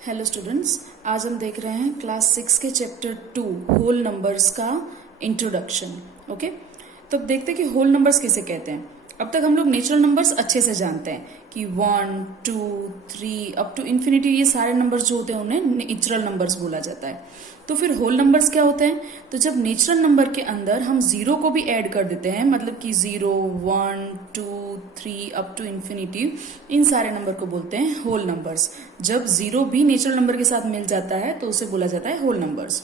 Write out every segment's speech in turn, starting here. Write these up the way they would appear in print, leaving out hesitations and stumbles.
Hello students, आज हम देख रहे हैं क्लास 6 के चैप्टर 2 होल नंबर्स का इंट्रोडक्शन। ओके, तो अब देखते हैं कि होल नंबर्स किसे कहते हैं। अब तक हम लोग नेचुरल नंबर्स अच्छे से जानते हैं कि 1, 2, 3 अप टू इन्फिनिटी, ये सारे नंबर्स जो होते हैं उन्हें नेचुरल नंबर्स बोला जाता है। तो फिर होल नंबर्स क्या होते हैं? तो जब नेचुरल नंबर के अंदर हम जीरो को भी ऐड कर देते हैं, मतलब कि 0, 1, 2, 3 अप टू इन्फिनिटी, इन सारे नंबर को बोलते हैं होल नंबर्स। जब जीरो भी नेचुरल नंबर के साथ मिल जाता है तो उसे बोला जाता है होल नंबर्स।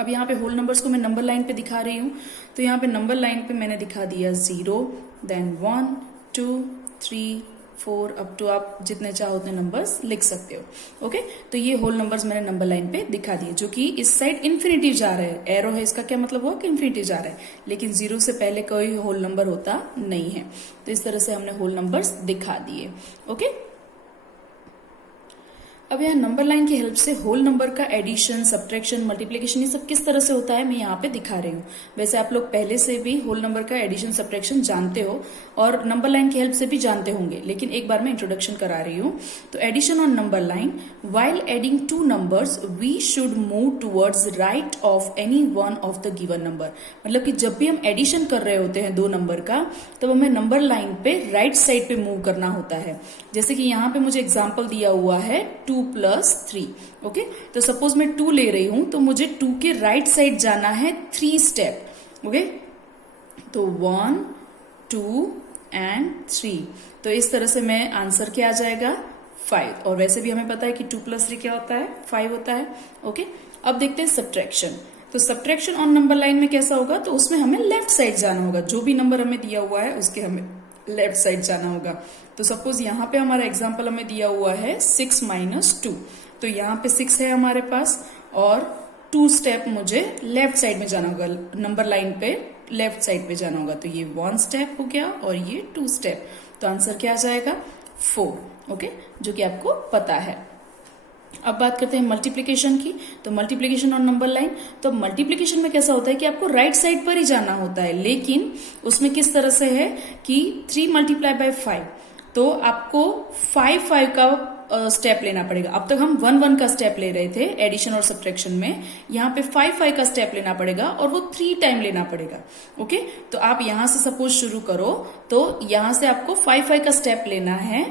अब यहाँ पे होल नंबर्स को मैं नंबर लाइन पे दिखा रही हूँ। तो यहाँ पे नंबर लाइन पे मैंने दिखा दिया 0, देन 1, 2, 3, 4 अप टू आप जितने चाहो उतने नंबर्स लिख सकते हो। ओके, तो ये होल नंबर्स मैंने नंबर लाइन पे दिखा दिए, जो कि इस साइड इन्फिनिटी जा रहे हैं। एरो है, इसका क्या मतलब हुआ कि इन्फिनिटी जा रहा है, लेकिन जीरो से पहले कोई होल नंबर होता नहीं है। तो इस तरह से हमने होल नंबर्स दिखा दिए। ओके, अब यहाँ नंबर लाइन की हेल्प से होल नंबर का एडिशन, सब्ट्रैक्शन, मल्टीप्लिकेशन, ये सब किस तरह से होता है मैं यहाँ पे दिखा रही हूँ। वैसे आप लोग पहले से भी होल नंबर का एडिशन, सब्ट्रैक्शन जानते हो और नंबर लाइन की हेल्प से भी जानते होंगे, लेकिन एक बार मैं इंट्रोडक्शन करा रही हूँ। तो addition on number line, while adding two numbers we should move towards right of any one of the given number. मतलब कि जब भी हम एडिशन कर रहे होते हैं दो नंबर का, तब हमें नंबर लाइन पे राइट साइड पे मूव करना होता है। जैसे कि यहाँ पे मुझे एग्जाम्पल दिया हुआ है 2 + 3। ओके, तो सपोज मैं 2 ले रही हूं तो मुझे 2 के राइट साइड जाना है 3 स्टेप। ओके, तो 1, 2 एंड 3। तो इस तरह से मैं आंसर क्या आ जाएगा 5। और वैसे भी हमें पता है कि 2 + 3 क्या होता है, 5 होता है। ओके, अब देखते हैं सब्ट्रैक्शन। तो सब्ट्रैक्शन ऑन नंबर लाइन में कैसा होगा? तो उसमें हमें लेफ्ट साइड जाना होगा। जो भी नंबर हमें दिया हुआ है उसके हमें लेफ्ट साइड जाना होगा। तो सपोज यहाँ पे हमारा एग्जाम्पल हमें दिया हुआ है 6 - 2। तो यहाँ पे 6 है हमारे पास और 2 स्टेप मुझे लेफ्ट साइड में जाना होगा, नंबर लाइन पे लेफ्ट साइड पे जाना होगा। तो ये 1 स्टेप हो गया और ये 2 स्टेप। तो आंसर क्या आ जाएगा 4। ओके, जो कि आपको पता है। अब बात करते हैं मल्टीप्लिकेशन की। तो मल्टीप्लिकेशन ऑन नंबर लाइन, तो मल्टीप्लिकेशन में कैसा होता है कि आपको राइट साइड पर ही जाना होता है, लेकिन उसमें किस तरह से है कि 3 × 5, तो आपको 5 का स्टेप लेना पड़ेगा। अब तक हम 1 का स्टेप ले रहे थे एडिशन और सब्ट्रैक्शन में, यहाँ पे 5 का स्टेप लेना पड़ेगा और वो 3 टाइम लेना पड़ेगा। ओके, तो आप यहां से सपोज शुरू करो, तो यहां से आपको 5 का स्टेप लेना है।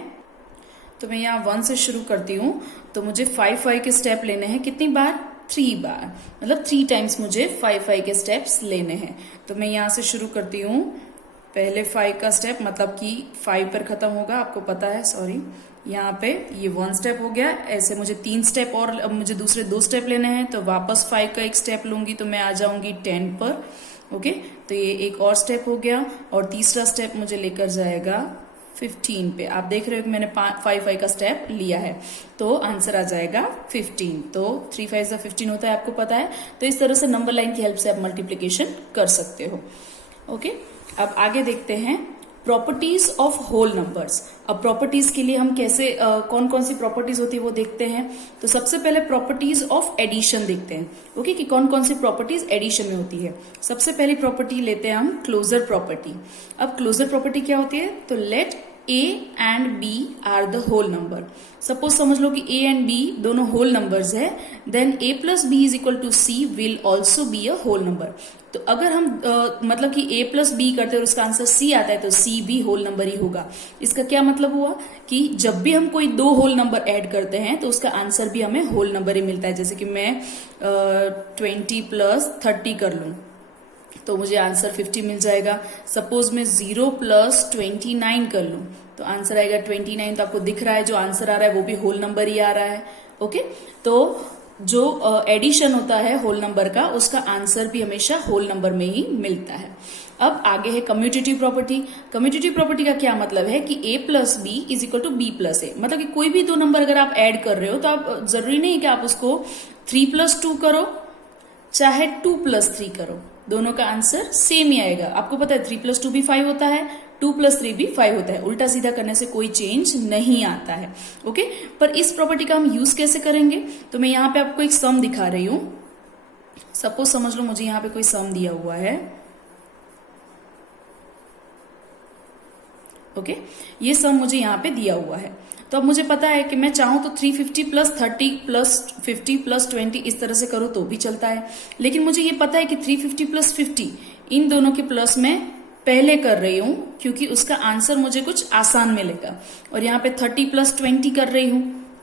तो मैं यहाँ 1 से शुरू करती हूँ, तो मुझे 5 के स्टेप लेने हैं। कितनी बार? 3 बार, मतलब 3 टाइम्स मुझे 5 के स्टेप्स लेने हैं। तो मैं यहाँ से शुरू करती हूँ। पहले 5 का स्टेप, मतलब कि 5 पर खत्म होगा, आपको पता है, सॉरी। यहाँ पे ये 1 स्टेप हो गया। ऐसे मुझे 3 स्टेप और अब मुझे दूसरे 2 स्टेप लेने हैं, तो वापस 5 का एक स्टेप लूंगी तो मैं आ जाऊंगी 10 पर। ओके, तो ये एक और स्टेप हो गया और तीसरा स्टेप मुझे लेकर जाएगा 15 पे। आप देख रहे हो कि मैंने 5 का स्टेप लिया है, तो आंसर आ जाएगा 15। तो 3 × 5 = 15 होता है, आपको पता है। तो इस तरह से नंबर लाइन की हेल्प से आप मल्टीप्लिकेशन कर सकते हो। ओके, अब आगे देखते हैं प्रॉपर्टीज ऑफ होल नंबर्स। अब प्रॉपर्टीज के लिए हम कैसे कौन कौन सी प्रॉपर्टीज होती है वो देखते हैं। तो सबसे पहले प्रॉपर्टीज ऑफ एडिशन देखते हैं। ओके, कि कौन कौन सी प्रॉपर्टीज एडिशन में होती है। सबसे पहली प्रॉपर्टी लेते हैं हम क्लोजर प्रॉपर्टी। अब क्लोजर प्रॉपर्टी क्या होती है? तो let A and B are the whole number। Suppose समझ लो कि A and B दोनों होल नंबर्स है, then A + B = C will also be a whole number। तो अगर हम मतलब कि A + B करते हैं और उसका आंसर C आता है, तो C भी होल नंबर ही होगा। इसका क्या मतलब हुआ कि जब भी हम कोई 2 होल नंबर ऐड करते हैं तो उसका आंसर भी हमें होल नंबर ही मिलता है। जैसे कि मैं 20 + 30 कर लूं तो मुझे आंसर 50 मिल जाएगा। सपोज मैं 0 + 29 कर लूं तो आंसर आएगा 29। तो आपको दिख रहा है जो आंसर आ रहा है वो भी होल नंबर ही आ रहा है। ओके, तो जो एडिशन होता है होल नंबर का, उसका आंसर भी हमेशा होल नंबर में ही मिलता है। अब आगे है कम्यूटेटिव प्रॉपर्टी। कम्यूटेटिव प्रॉपर्टी का क्या मतलब है कि A + B = B + A। मतलब कि कोई भी 2 नंबर अगर आप ऐड कर रहे हो तो आप जरूरी नहीं है कि आप उसको 3 + 2 करो चाहे 2 + 3 करो, दोनों का आंसर सेम ही आएगा। आपको पता है 3 + 2 भी 5 होता है, 2 + 3 भी 5 होता है। उल्टा सीधा करने से कोई चेंज नहीं आता है। ओके, पर इस प्रॉपर्टी का हम यूज कैसे करेंगे? तो मैं यहाँ पे आपको एक सम दिखा रही हूं। सपोज समझ लो मुझे यहाँ पे कोई सम दिया हुआ है ओके, ये सम मुझे यहाँ पे दिया हुआ है। तो अब मुझे पता है कि मैं चाहूं तो 350 प्लस 30 प्लस 50 प्लस 20 इस तरह से करूं तो भी चलता है, लेकिन मुझे ये पता है कि 350 प्लस 50 इन दोनों के प्लस में पहले कर रही हूं क्योंकि उसका आंसर मुझे कुछ आसान मिलेगा, और यहाँ पे 30 प्लस 20 कर रही हूं।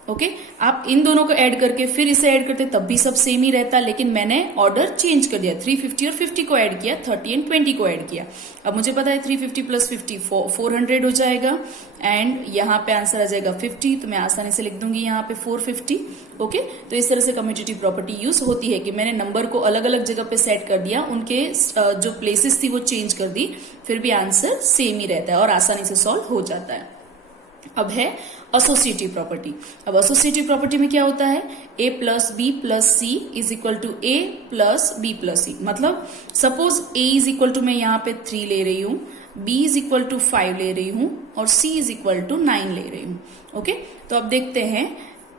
ओके, आप इन दोनों को ऐड करके फिर इसे ऐड करते तब भी सब सेम ही रहता, लेकिन मैंने ऑर्डर चेंज कर दिया, 350 और 50 को ऐड किया, 30 एंड 20 को ऐड किया। अब मुझे पता है 350 प्लस 50 400 हो जाएगा, एंड यहाँ पे आंसर आ जाएगा 50, तो मैं आसानी से लिख दूंगी यहाँ पे 450। ओके, तो इस तरह से कम्यूटेटिव प्रॉपर्टी यूज होती है कि मैंने नंबर को अलग अलग जगह पे सेट कर दिया, उनके जो प्लेसेस थी वो चेंज कर दी, फिर भी आंसर सेम ही रहता है और आसानी से सॉल्व हो जाता है। अब है एसोसिएटिव प्रॉपर्टी। अब एसोसिएटिव प्रॉपर्टी में क्या होता है, a plus B plus C is equal to A plus B plus C. मतलब suppose a is equal to मैं यहाँ पे 3 ले रही हूँ, b इज इक्वल टू 5 ले रही हूँ और c इज इक्वल टू 9 ले रही हूँ। ओके, तो अब देखते हैं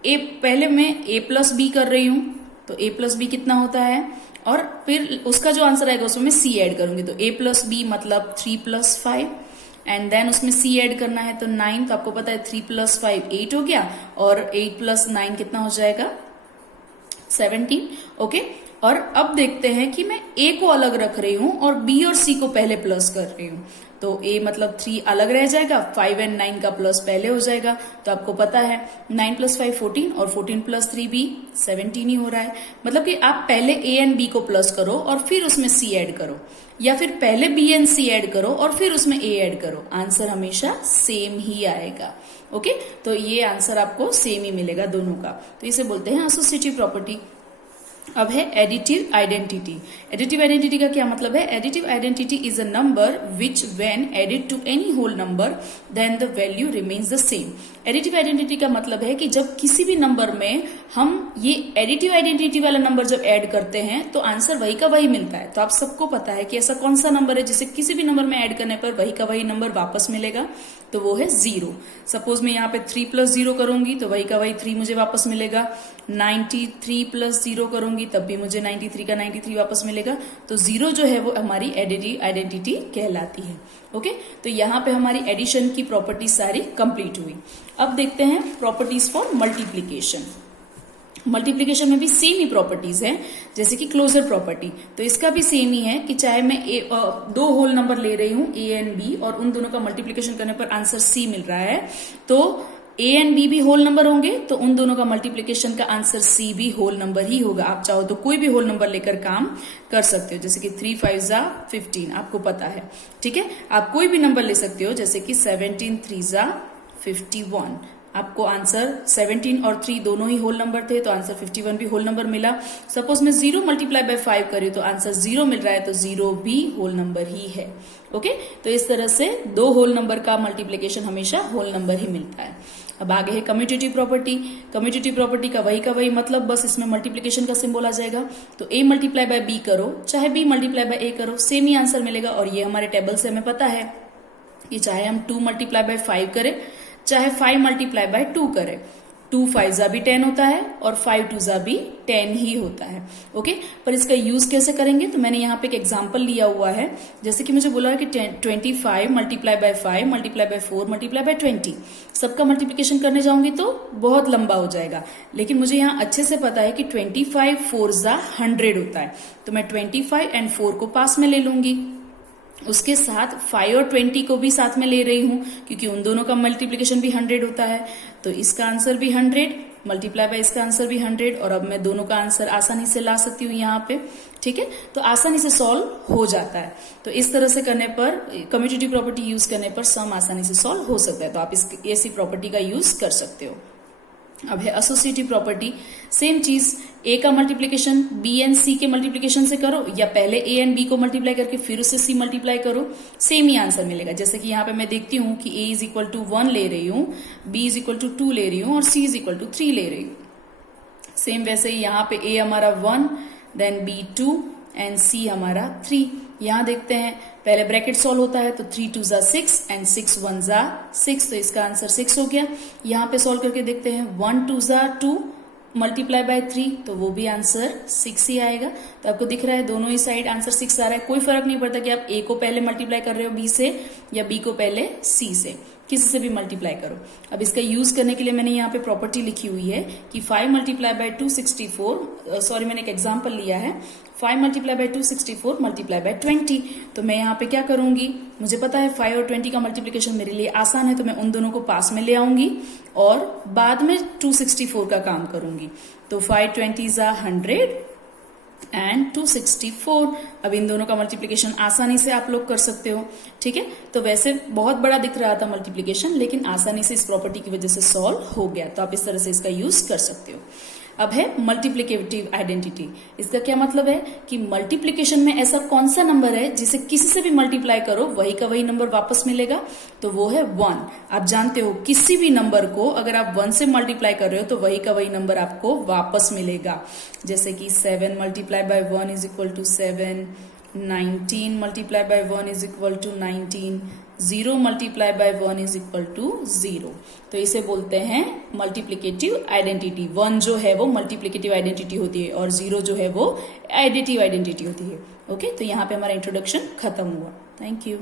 a, पहले मैं a प्लस बी कर रही हूँ, तो a प्लस बी कितना होता है, और फिर उसका जो आंसर आएगा उसमें मैं c ऐड करूंगी, तो a प्लस बी मतलब 3 प्लस 5, एंड देन उसमें c ऐड करना है तो 9, तो आपको पता है 3 प्लस 5 8 हो गया, और 8 प्लस 9 कितना हो जाएगा 17। ओके, और अब देखते हैं कि मैं a को अलग रख रही हूं और b और c को पहले प्लस कर रही हूं, तो a मतलब 3 अलग रह जाएगा, 5 एंड 9 का प्लस पहले हो जाएगा। तो आपको पता है 9 प्लस 5 14 और 14 प्लस 3 भी 17 ही हो रहा है। मतलब कि आप पहले a एंड b को प्लस करो और फिर उसमें c ऐड करो, या फिर पहले b एंड c ऐड करो और फिर उसमें a ऐड करो, आंसर हमेशा सेम ही आएगा। ओके, तो ये आंसर आपको सेम ही मिलेगा दोनों का, तो इसे बोलते हैं एसोसिएटिव प्रॉपर्टी। अब है एडिटिव आइडेंटिटी। एडिटिव आइडेंटिटी का क्या मतलब है, additive identity is a number which when added to any whole number then the value remains the same. Additive identity का मतलब है कि जब किसी भी नंबर में हम ये एडिटिव आइडेंटिटी वाला नंबर जब ऐड करते हैं तो आंसर वही का वही मिलता है। तो आप सबको पता है कि ऐसा कौन सा नंबर है जिसे किसी भी नंबर में ऐड करने पर वही का वही नंबर वापस मिलेगा, तो वो है 0। सपोज मैं यहाँ पे 3 प्लस 0 करूंगी तो वही का वही 3 मुझे वापस मिलेगा, 93 प्लस 0 करूंगी तब भी मुझे 93 का 93 वापस मिलेगा। तो 0 जो है वो हमारी एडिटिव आइडेंटिटी कहलाती है। ओके, तो यहाँ पे हमारी एडिशन की प्रॉपर्टी सारी कंप्लीट हुई। अब देखते हैं प्रॉपर्टीज फॉर मल्टीप्लीकेशन। मल्टीप्लीकेशन में भी सेम ही प्रॉपर्टीज हैं, जैसे कि क्लोजर प्रॉपर्टी, तो इसका भी सेम ही है कि चाहे मैं दो होल नंबर ले रही हूं a एंड b और उन दोनों का मल्टीप्लीकेशन करने पर आंसर c मिल रहा है, तो a एंड b भी होल नंबर होंगे तो उन दोनों का मल्टीप्लीकेशन का आंसर c भी होल नंबर ही होगा। आप चाहो तो कोई भी होल नंबर लेकर काम कर सकते हो, जैसे कि 3 5 जा 15, आपको पता है, ठीक है। आप कोई भी नंबर ले सकते हो, जैसे कि 17 3 जा 51, आपको आंसर 17 और 3 दोनों ही होल नंबर थे तो आंसर 51 भी होल नंबर मिला। सपोज मैं 0 मल्टीप्लाई बाय 5 करी तो आंसर 0 मिल रहा है, तो 0 भी होल नंबर ही है। ओके, तो इस तरह से दो होल नंबर का मल्टीप्लीकेशन हमेशा होल नंबर ही मिलता है। अब आगे है कम्यूटेटिव प्रॉपर्टी। कम्यूटेटिव प्रॉपर्टी का वही मतलब, बस इसमें मल्टीप्लीकेशन का सिंबल आ जाएगा, तो a मल्टीप्लाई बाय b करो चाहे b मल्टीप्लाई बाय a करो सेम ही आंसर मिलेगा। और ये हमारे टेबल से हमें पता है कि चाहे हम 2 मल्टीप्लाई बाय 5 करें चाहे 5 मल्टीप्लाई बाय 2 करें, 2 5 जा भी 10 होता है और 5 2 जा भी 10 ही होता है। ओके, पर इसका यूज कैसे करेंगे, तो मैंने यहाँ पे एक एग्जांपल लिया हुआ है, जैसे कि मुझे बोला है कि 25 multiply by 5 multiply by 4 multiply by 20, सबका मल्टीप्लीकेशन करने जाऊंगी तो बहुत लंबा हो जाएगा, लेकिन मुझे यहाँ अच्छे से पता है कि 25 4 जा 100 होता है, तो मैं 25 एंड 4 को पास में ले लूंगी, उसके साथ 5 और 20 को भी साथ में ले रही हूं क्योंकि उन दोनों का मल्टीप्लीकेशन भी 100 होता है, तो इसका आंसर भी 100 मल्टीप्लाई बाय इसका आंसर भी 100, और अब मैं दोनों का आंसर आसानी से ला सकती हूँ यहाँ पे, ठीक है। तो आसानी से सॉल्व हो जाता है। तो इस तरह से करने पर, कम्यूटेटिव प्रॉपर्टी यूज करने पर सम आसानी से सॉल्व हो सकता है, तो आप ऐसी प्रॉपर्टी का यूज कर सकते हो। अब है एसोसिएटिव प्रॉपर्टी। सेम चीज, a का मल्टीप्लीकेशन b एंड c के मल्टीप्लीकेशन से करो या पहले a एंड b को मल्टीप्लाई करके फिर उससे c मल्टीप्लाई करो, सेम ही आंसर मिलेगा। जैसे कि यहाँ पे मैं देखती हूँ कि a इज इक्वल टू 1 ले रही हूँ, b इज इक्वल टू 2 ले रही हूँ और c इज इक्वल टू 3 ले रही हूँ। सेम वैसे ही यहाँ पे a हमारा 1, देन b 2 एंड c हमारा 3। यहाँ देखते हैं पहले ब्रैकेट सॉल्व होता है तो 3 2 जा 6 एंड 6 1 जा 6, तो इसका आंसर 6 हो गया। यहाँ पे सॉल्व करके देखते हैं 1 2 जा 2 मल्टीप्लाई बाय 3 तो वो भी आंसर 6 ही आएगा। तो आपको दिख रहा है दोनों ही साइड आंसर 6 आ रहा है। कोई फर्क नहीं पड़ता कि आप ए को पहले मल्टीप्लाई कर रहे हो बी से या बी को पहले सी से, किसी से भी मल्टीप्लाई करो। अब इसका यूज करने के लिए मैंने यहाँ पे प्रॉपर्टी लिखी हुई है कि 5 मल्टीप्लाई बाय 264, सॉरी मैंने एक एग्जाम्पल लिया है, 5 मल्टीप्लाई बाय 264 मल्टीप्लाई बाय 20। तो मैं यहाँ पे क्या करूंगी, मुझे पता है 5 और 20 का मल्टीप्लीकेशन मेरे लिए आसान है, तो मैं उन दोनों को पास में ले आऊंगी और बाद में 264 का काम करूंगी। तो 5 20s are 100 एंड 264। अब इन दोनों का मल्टीप्लीकेशन आसानी से आप लोग कर सकते हो, ठीक है। तो वैसे बहुत बड़ा दिख रहा था मल्टीप्लीकेशन, लेकिन आसानी से इस प्रॉपर्टी की वजह से सॉल्व हो गया। तो आप इस तरह से इसका यूज कर सकते हो। अब है मल्टीप्लिकेटिव आइडेंटिटी। इसका क्या मतलब है कि मल्टीप्लिकेशन में ऐसा कौन सा नंबर है जिसे किसी से भी मल्टीप्लाई करो वही का वही नंबर वापस मिलेगा, तो वो है 1। आप जानते हो किसी भी नंबर को अगर आप 1 से मल्टीप्लाई कर रहे हो तो वही का वही नंबर आपको वापस मिलेगा। जैसे कि 7 multiply by 1 is equal to 7, 19 multiply by 1 is equal to 19, 0 multiply by 1 is equal to 0। तो इसे बोलते हैं मल्टीप्लिकेटिव आइडेंटिटी। 1 जो है वो मल्टीप्लिकेटिव आइडेंटिटी होती है और 0 जो है वो एडिटिव आइडेंटिटी होती है। ओके, तो यहाँ पे हमारा इंट्रोडक्शन खत्म हुआ। Thank you.